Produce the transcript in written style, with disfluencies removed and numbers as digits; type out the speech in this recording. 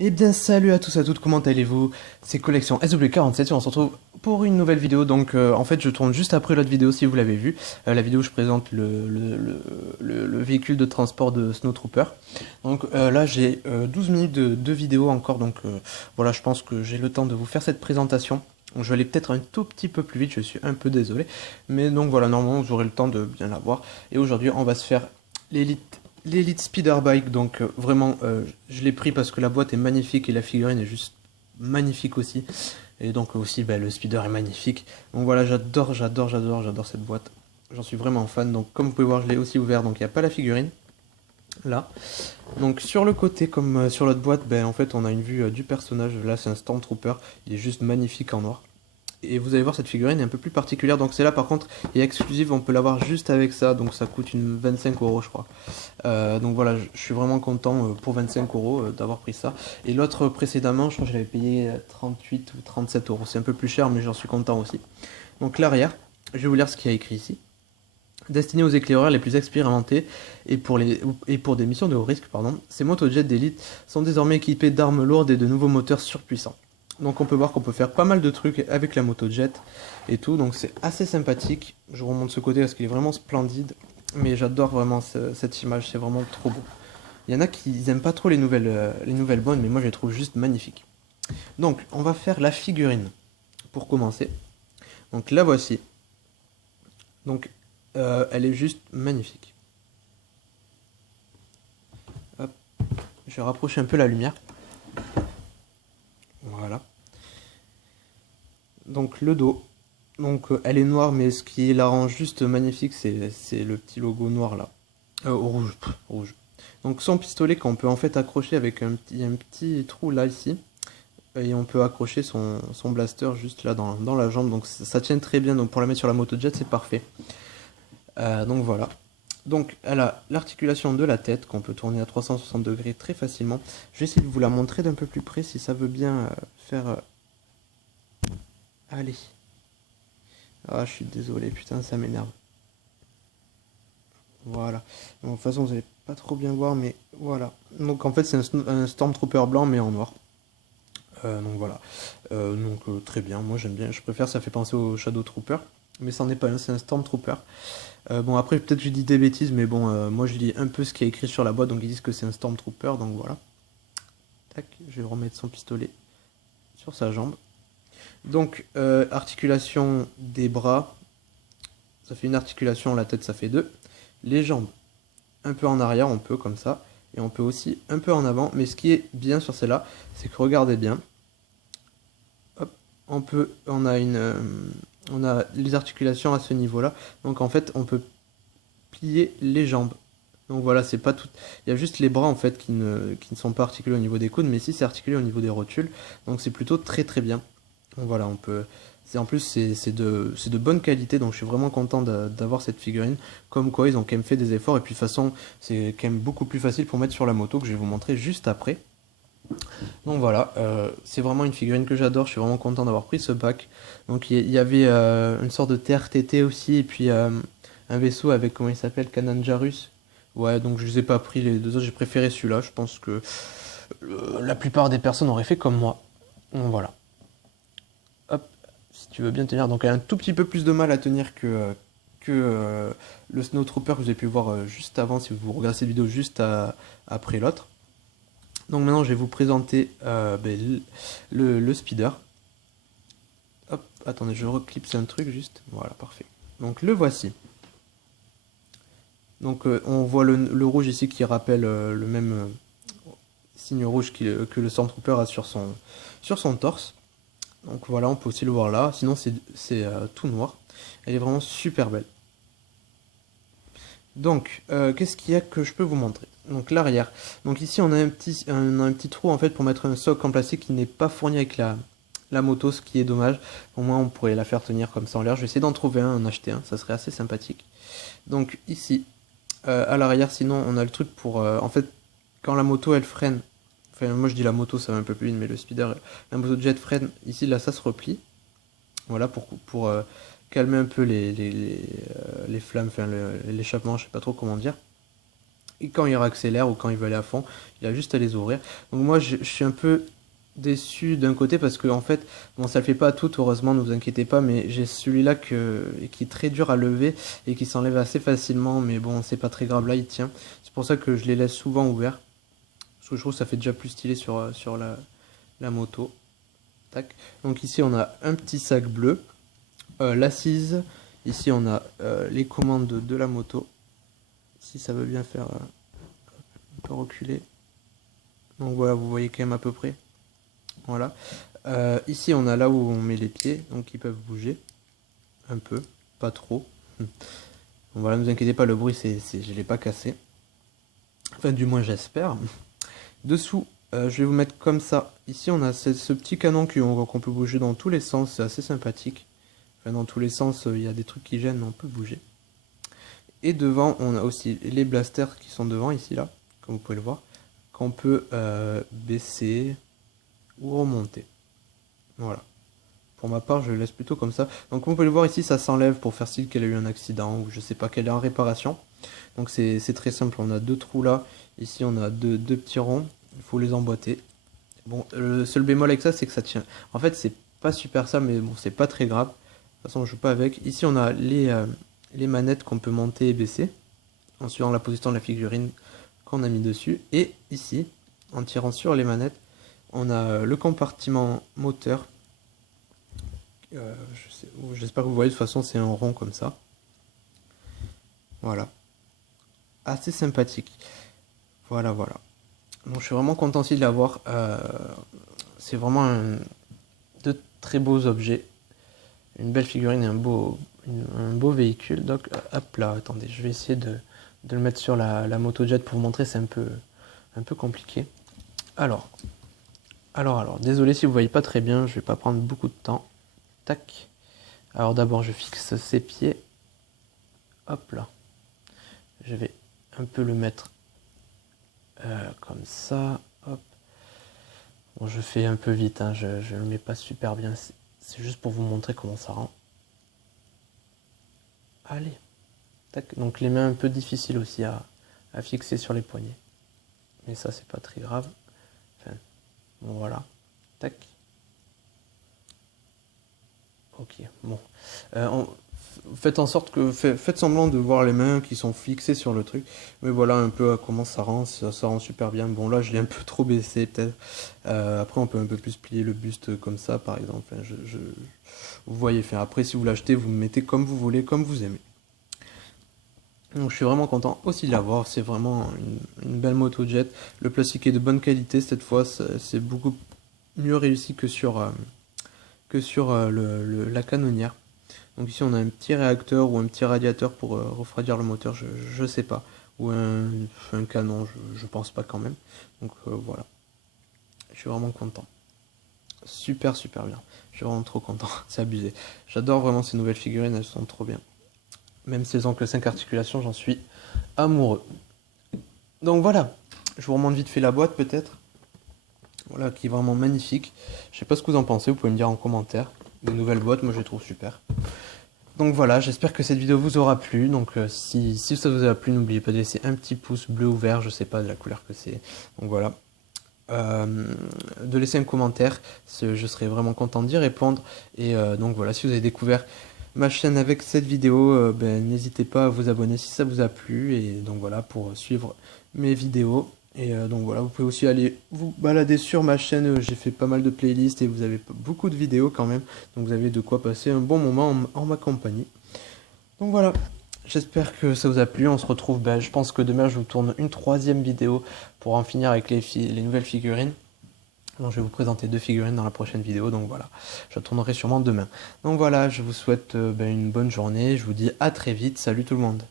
Eh bien salut à tous et à toutes, comment allez-vous? C'est Collection SW47 et on se retrouve pour une nouvelle vidéo. Donc en fait je tourne juste après l'autre vidéo si vous l'avez vu. La vidéo où je présente le véhicule de transport de Snowtrooper. Donc là j'ai 12 minutes de vidéo encore, donc voilà, je pense que j'ai le temps de vous faire cette présentation. Donc, je vais aller peut-être un tout petit peu plus vite, je suis un peu désolé. Mais donc voilà, normalement vous aurez le temps de bien la voir. Et aujourd'hui on va se faire l'élite l'Elite Speeder Bike. Donc vraiment je l'ai pris parce que la boîte est magnifique et la figurine est juste magnifique aussi. Et donc aussi bah, le speeder est magnifique. Donc voilà, j'adore cette boîte. J'en suis vraiment fan. Donc comme vous pouvez voir, je l'ai aussi ouvert. Donc il n'y a pas la figurine là. Donc sur le côté, comme sur l'autre boîte, ben, en fait on a une vue du personnage. Là c'est un Stormtrooper. Il est juste magnifique en noir. Et vous allez voir, cette figurine est un peu plus particulière. Donc celle-là par contre est exclusive, on peut l'avoir juste avec ça. Donc ça coûte une 25 € je crois. Donc voilà, je suis vraiment content pour 25 € d'avoir pris ça. Et l'autre précédemment, je crois que je l'avais payé 38 ou 37 €. C'est un peu plus cher, mais j'en suis content aussi. Donc l'arrière, je vais vous lire ce qu'il y a écrit ici. Destiné aux éclaireurs les plus expérimentés et pour des missions de haut risque, pardon, ces motojets d'élite sont désormais équipés d'armes lourdes et de nouveaux moteurs surpuissants. Donc on peut voir qu'on peut faire pas mal de trucs avec la motojet et tout, donc c'est assez sympathique. Je vous remonte ce côté parce qu'il est vraiment splendide, mais j'adore vraiment cette image, c'est vraiment trop beau. Il y en a qui n'aiment pas trop les nouvelles bonnes, mais moi je les trouve juste magnifiques. Donc on va faire la figurine pour commencer. Donc la voici. Donc elle est juste magnifique. Hop, je vais rapprocher un peu la lumière. Voilà. Donc le dos. Donc elle est noire, mais ce qui la rend juste magnifique, c'est le petit logo noir là. Rouge, rouge. Donc son pistolet qu'on peut en fait accrocher avec un petit trou là ici. Et on peut accrocher son blaster juste là dans la jambe. Donc ça tient très bien. Donc pour la mettre sur la motojet, c'est parfait. Donc voilà. Donc elle a l'articulation de la tête qu'on peut tourner à 360 degrés très facilement. Je vais essayer de vous la montrer d'un peu plus près si ça veut bien faire... Allez. Ah, je suis désolé, putain, ça m'énerve. Voilà. Bon, de toute façon, vous allez pas trop bien voir, mais voilà. Donc en fait, c'est un Stormtrooper blanc, mais en noir. Donc voilà. Très bien, moi j'aime bien. Je préfère, ça fait penser au Shadow Trooper. Mais c'en est pas un, c'est un Stormtrooper. Bon, après, peut-être je dis des bêtises, mais bon, moi je lis un peu ce qui est écrit sur la boîte, donc ils disent que c'est un Stormtrooper, donc voilà. Tac, je vais remettre son pistolet sur sa jambe. Donc, articulation des bras, ça fait une articulation, la tête ça fait deux. Les jambes, un peu en arrière, on peut comme ça. Et on peut aussi un peu en avant, mais ce qui est bien sur celle-là, c'est que regardez bien. Hop, on a les articulations à ce niveau-là. Donc en fait, on peut plier les jambes. Donc voilà, c'est pas tout. Il y a juste les bras en fait qui ne sont pas articulés au niveau des coudes, mais ici c'est articulé au niveau des rotules. Donc c'est plutôt très très bien. Donc voilà, on peut. En plus c'est de bonne qualité, donc je suis vraiment content d'avoir cette figurine. Comme quoi ils ont quand même fait des efforts et puis de toute façon c'est quand même beaucoup plus facile pour mettre sur la moto que je vais vous montrer juste après. Donc voilà, c'est vraiment une figurine que j'adore, je suis vraiment content d'avoir pris ce pack. Donc il y avait une sorte de TRTT aussi, et puis un vaisseau avec, comment il s'appelle, Kananjarus. Ouais, donc je les ai pas pris les deux autres, j'ai préféré celui-là, je pense que la plupart des personnes auraient fait comme moi. Donc voilà, hop, si tu veux bien tenir. Donc elle a un tout petit peu plus de mal à tenir que le Snowtrooper que vous avez pu voir juste avant, si vous regardez cette vidéo juste après l'autre. Donc maintenant je vais vous présenter le speeder. Hop, attendez, je reclipse un truc juste. Voilà, parfait. Donc le voici. Donc on voit le rouge ici qui rappelle le même signe rouge que le Stormtrooper a sur son torse. Donc voilà, on peut aussi le voir là. Sinon c'est tout noir. Elle est vraiment super belle. Donc, qu'est-ce qu'il y a que je peux vous montrer? Donc l'arrière. Donc ici on a un petit trou en fait pour mettre un socle en plastique qui n'est pas fourni avec la moto, ce qui est dommage. Au moins on pourrait la faire tenir comme ça en l'air. Je vais essayer d'en trouver un, en acheter un, ça serait assez sympathique. Donc ici, à l'arrière, sinon on a le truc pour... en fait, quand la moto elle freine, enfin moi je dis la moto ça va un peu plus vite, mais le speeder, la moto jet freine, ici là ça se replie. Voilà, pour calmer un peu les flammes, enfin l'échappement, je sais pas trop comment dire. quand il réaccélère ou quand il veut aller à fond, il a juste à les ouvrir. Donc moi je suis un peu déçu d'un côté parce que en fait, bon ça le fait pas à tout, heureusement, ne vous inquiétez pas, mais j'ai celui-là qui est très dur à lever et qui s'enlève assez facilement, mais bon c'est pas très grave, là il tient. C'est pour ça que je les laisse souvent ouverts, parce que je trouve que ça fait déjà plus stylé sur la moto. Tac. Donc ici on a un petit sac bleu, l'assise, ici on a les commandes de la moto, si ça veut bien faire, un peu reculer. Donc voilà, vous voyez quand même à peu près. Voilà. Ici on a là où on met les pieds, donc ils peuvent bouger un peu, pas trop. Bon, voilà, ne vous inquiétez pas, le bruit je l'ai pas cassé. Enfin du moins j'espère. Dessous, je vais vous mettre comme ça. Ici on a ce petit canon qu'on peut bouger dans tous les sens, c'est assez sympathique. Enfin, dans tous les sens, il y a des trucs qui gênent, mais on peut bouger. Et devant, on a aussi les blasters qui sont devant, ici, là, comme vous pouvez le voir, qu'on peut baisser ou remonter. Voilà. Pour ma part, je le laisse plutôt comme ça. Donc, comme vous pouvez le voir ici, ça s'enlève pour faire style qu'elle a eu un accident ou je sais pas, qu'elle est en réparation. Donc, c'est très simple. On a deux trous là. Ici, on a deux petits ronds. Il faut les emboîter. Bon, le seul bémol avec ça, c'est que ça tient. En fait, c'est pas super ça, mais bon, c'est pas très grave. De toute façon, je joue pas avec. Ici, on a les manettes qu'on peut monter et baisser en suivant la position de la figurine qu'on a mis dessus. Et ici, en tirant sur les manettes, on a le compartiment moteur. J'espère que vous voyez, de toute façon, c'est un rond comme ça. Voilà. Assez sympathique. Voilà, voilà. Donc, je suis vraiment content aussi de l'avoir. C'est vraiment de très beaux objets. Une belle figurine et un beau véhicule. Donc hop là, attendez, je vais essayer de le mettre sur la moto-jet pour vous montrer, c'est un peu compliqué. Alors, désolé si vous voyez pas très bien, je vais pas prendre beaucoup de temps. Tac. Alors d'abord je fixe ses pieds. Hop là. Je vais un peu le mettre comme ça. Hop. Bon, je fais un peu vite, hein, je le mets pas super bien. C'est juste pour vous montrer comment ça rend. Allez. Tac. Donc les mains un peu difficiles aussi à fixer sur les poignets. Mais ça c'est pas très grave. Enfin, bon voilà. Tac. Ok, bon. Faites en sorte que... Faites semblant de voir les mains qui sont fixées sur le truc. Mais voilà un peu comment ça rend. Ça rend super bien. Bon là je l'ai un peu trop baissé peut-être. Après on peut un peu plus plier le buste comme ça par exemple. Enfin, vous voyez. Enfin, après si vous l'achetez vous me mettez comme vous voulez, comme vous aimez. Donc je suis vraiment content aussi de l'avoir, c'est vraiment une belle moto jet. Le plastique est de bonne qualité cette fois, c'est beaucoup mieux réussi que sur la canonnière. Donc ici on a un petit réacteur ou un petit radiateur pour refroidir le moteur, je sais pas. Ou un canon, je pense pas quand même. Donc voilà, je suis vraiment content. Super super bien, je suis vraiment trop content, c'est abusé. J'adore vraiment ces nouvelles figurines, elles sont trop bien. Même si elles ont que 5 articulations, j'en suis amoureux. Donc voilà, je vous remonte vite fait la boîte peut-être. Voilà, qui est vraiment magnifique. Je sais pas ce que vous en pensez, vous pouvez me dire en commentaire. De nouvelles boîtes, moi je les trouve super. Donc voilà, j'espère que cette vidéo vous aura plu. Donc si ça vous a plu, n'oubliez pas de laisser un petit pouce bleu ou vert, je sais pas de la couleur que c'est. Donc voilà. De laisser un commentaire, je serais vraiment content d'y répondre. Et donc voilà, si vous avez découvert ma chaîne avec cette vidéo, n'hésitez pas à vous abonner si ça vous a plu, et donc voilà, pour suivre mes vidéos. Et donc voilà, vous pouvez aussi aller vous balader sur ma chaîne, j'ai fait pas mal de playlists et vous avez beaucoup de vidéos quand même, donc vous avez de quoi passer un bon moment en ma compagnie. Donc voilà, j'espère que ça vous a plu, on se retrouve, je pense que demain je vous tourne une 3e vidéo pour en finir avec les nouvelles figurines. Donc je vais vous présenter 2 figurines dans la prochaine vidéo, donc voilà, je tournerai sûrement demain. Donc voilà, je vous souhaite une bonne journée, je vous dis à très vite, salut tout le monde.